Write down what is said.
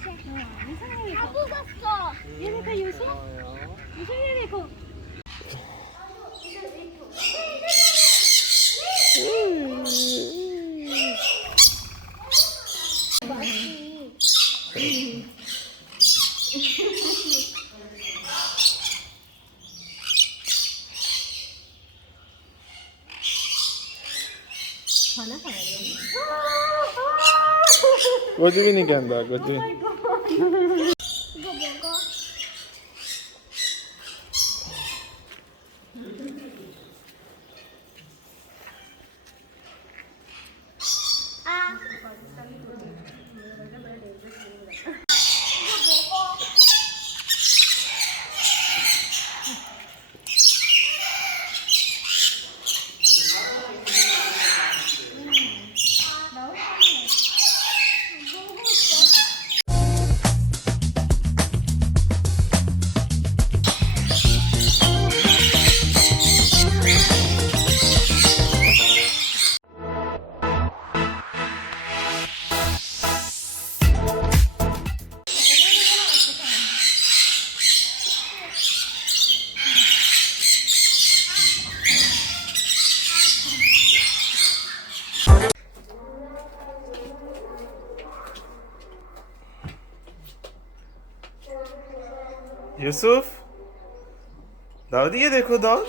다 뽑았어. 얘네가 요소? 요소 얘네 거. कुछ भी नहीं कहता कुछ भी 이거 먹어. 아. यूसुफ दाऊद ये देखो दाऊद